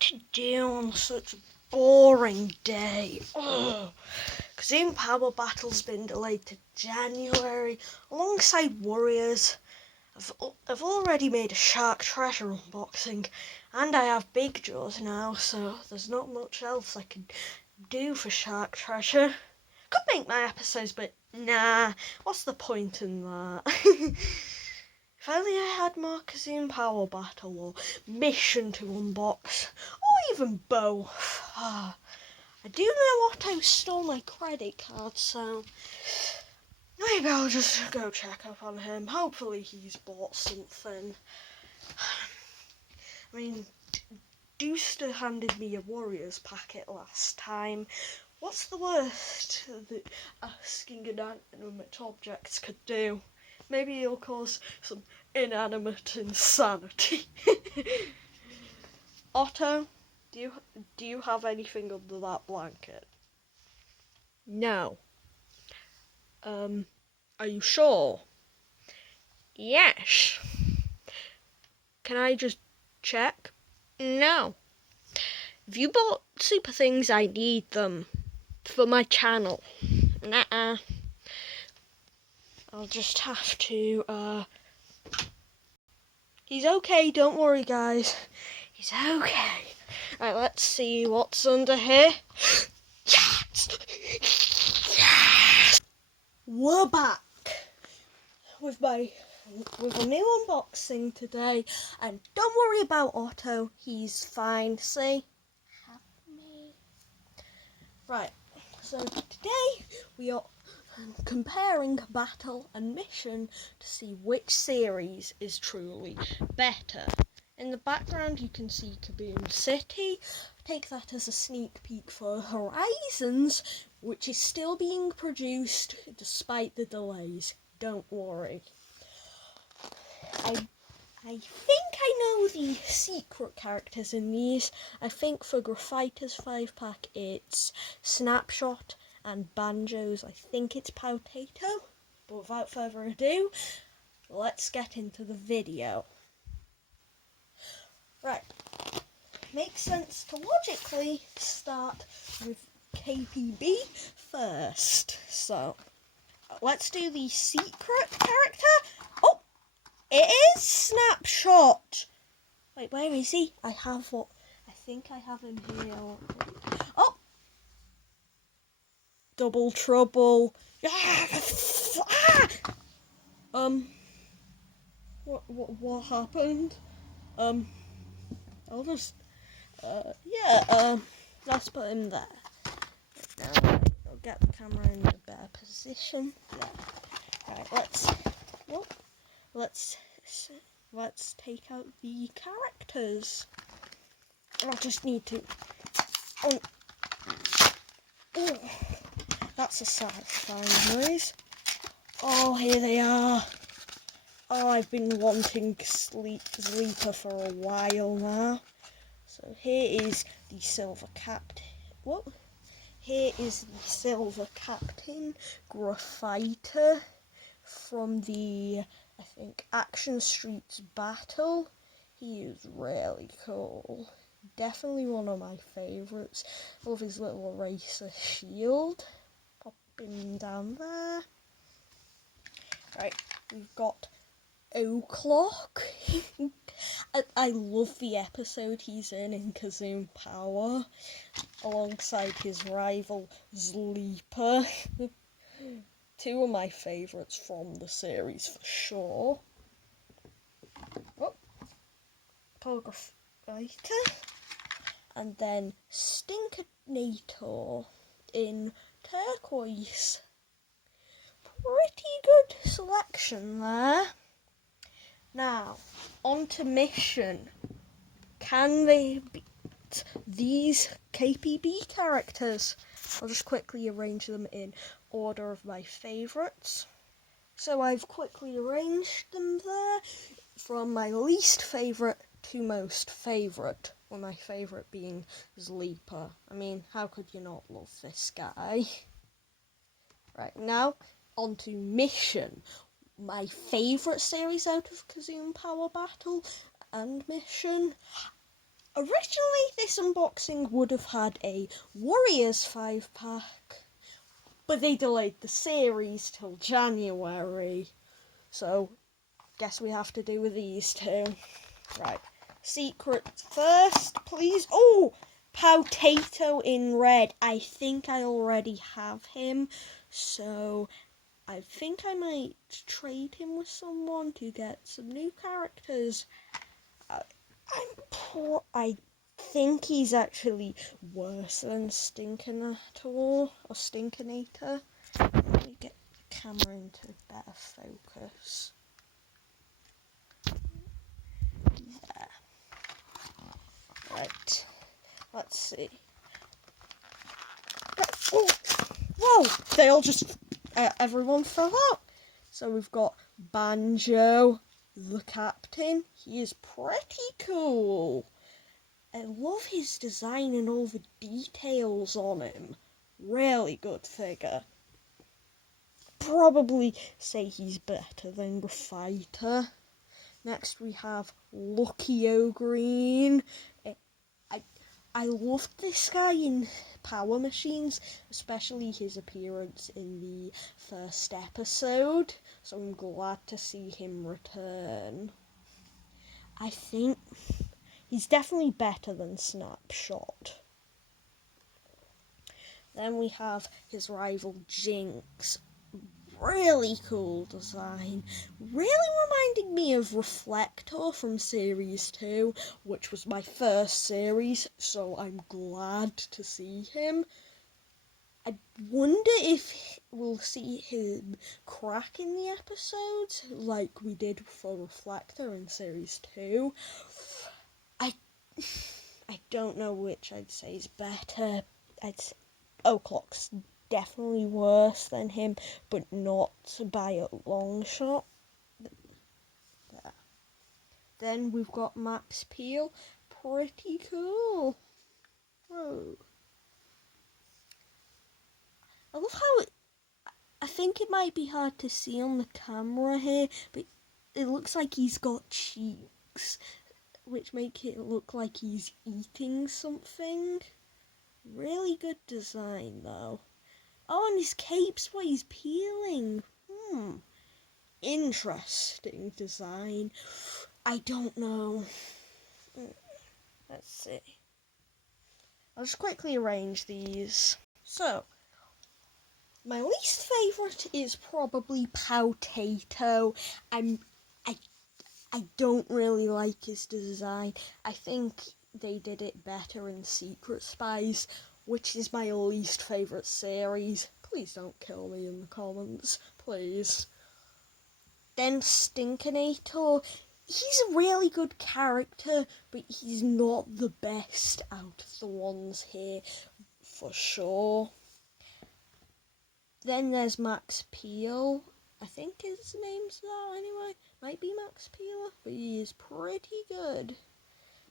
to do on such a boring day? Ugh. Kazoom Power Battle's been delayed to January alongside Warriors. I've already made a Shark Treasure unboxing and I have Big Jaws now, so there's not much else I can do for Shark Treasure. Could make my episodes, but nah, what's the point in that? If only I had more Kazoom Power Battle or Mission to unbox, or even both. I do know Otto stole my credit card, so maybe I'll just go check up on him. Hopefully he's bought something. I mean, Deuster handed me a Warriors packet last time. What's the worst that asking inanimate objects could do? Maybe it'll cause some inanimate insanity. Otto, do you have anything under that blanket? No. Are you sure? Yes. Can I just check? No. If you bought Superthings, I need them for my channel. Nuh-uh. I'll just have to, He's okay, don't worry guys. He's okay. Right, let's see what's under here. Yes! Yes! We're back with a new unboxing today. And don't worry about Otto, he's fine. See? Have me. Right, so today we are comparing Battle and Mission to see which series is truly better. In the background you can see Kaboom City. Take that as a sneak peek for Horizons, which is still being produced despite the delays. Don't worry. I think I know the secret characters in these. I think for Graphiter's 5-pack it's Snapshot, and Banjos I think it's Potato. But without further ado, let's get into the video. Right, makes sense to logically start with KPB first. So let's do the secret character. Oh, it is Snapshot. Wait, where is he? I think I have him here. Oh, Double Trouble. What happened? I'll just, let's put him there. Now, I'll get the camera in a better position. There. Right, let's take out the characters. I just need to. Oh, that's a satisfying noise. Oh, here they are. Oh, I've been wanting Sleeper for a while now. So here is the Silver Captain. What? Here is the Silver Captain Graphiter from the, I think, Action Streets Battle. He is really cool. Definitely one of my favourites. Love his little racer shield. Pop him down there. Right, we've got O'Clock. I love the episode he's in Kazoom Power, alongside his rival Sleeper. Two of my favourites from the series for sure. Oh, Graphiter. And then Stinkinator in turquoise. Pretty good selection there. Now, on to Mission. Can they beat these KPB characters? I'll just quickly arrange them in order of my favourites. So I've quickly arranged them there from my least favourite to most favourite, with my favourite being Sleeper. I mean, how could you not love this guy? Right, now on to Mission. My favourite series out of Kazoom Power Battle and Mission. Originally, this unboxing would have had a Warriors 5-pack, but they delayed the series till January. So, guess we have to do with these two. Right, secret first, please. Oh, Potato in red. I think I already have him, so I think I might trade him with someone to get some new characters. I think he's actually worse than Stinkinator or Stinkinator. Let me get the camera into better focus. There. Right. Let's see. Oh, whoa! They all just everyone fell out. So we've got Banjo, the captain. He is pretty cool. I love his design and all the details on him. Really good figure. Probably say he's better than Graffiter. Next we have Lucky O'Green. I loved this guy in Power Machines, especially his appearance in the first episode, so I'm glad to see him return. I think he's definitely better than Snapshot. Then we have his rival Jinx. Really cool design. Really reminding me of Reflector from Series 2, which was my first series, so I'm glad to see him. I wonder if we'll see him crack in the episodes, like we did for Reflector in Series 2. I don't know which I'd say is better. I'd say O'Clock's definitely worse than him, but not by a long shot. There. Then we've got Max Peel. Pretty cool. Whoa. I love how I think it might be hard to see on the camera here, but it looks like he's got cheeks, which make it look like he's eating something. Really good design though. Oh, and his cape's what he's peeling. Interesting design. I don't know. Let's see. I'll just quickly arrange these. So, my least favourite is probably Potato. I don't really like his design. I think they did it better in Secret Spies, which is my least favourite series. Please don't kill me in the comments, please. Then Stinkinator. He's a really good character, but he's not the best out of the ones here, for sure. Then there's Max Peel. I think his name's that anyway. Might be Max Peeler, but he is pretty good.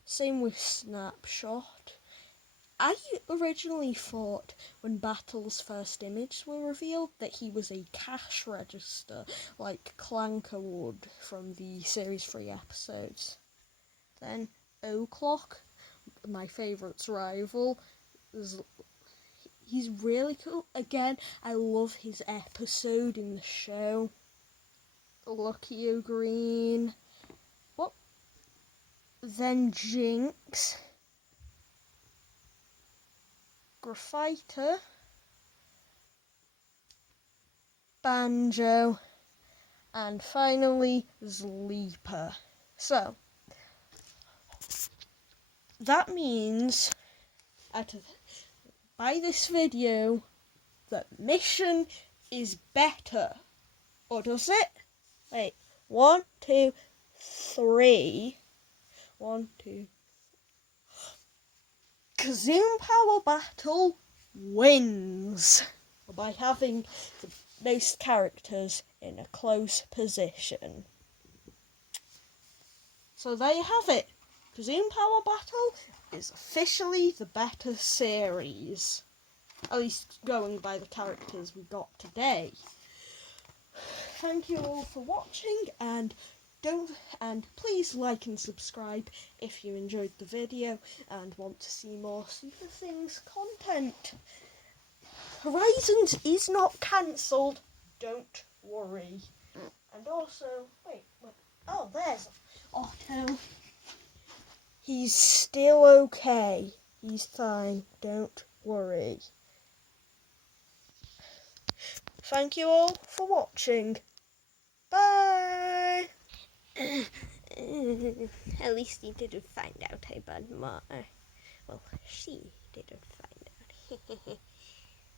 Same with Snapshot. I originally thought when Battle's first images were revealed that he was a cash register, like Clanker would from the Series 3 episodes. Then O'Clock, my favourite's rival, he's really cool. Again, I love his episode in the show. Lucky O'Green. What? Then Jinx. Graffiter, Banjo, and finally Sleeper. So, that means by this video that Mission is better. Or does it? Wait, 1, 2, 3. 1, 2. Kazoom Power Battle wins by having the most characters in a close position. So there you have it. Kazoom Power Battle is officially the better series. At least going by the characters we got today. Thank you all for watching, and And please like and subscribe if you enjoyed the video and want to see more Superthings content. Horizons is not cancelled, don't worry. And also, wait, oh, there's Otto. He's still okay. He's fine, don't worry. Thank you all for watching. Bye! At least he didn't find out I bought more. Well, she didn't find out.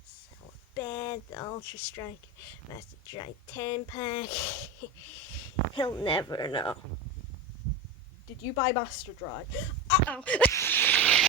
So bad, the Ultra Strike, Master Strike 10-pack. He'll never know. Did you buy Master Drive?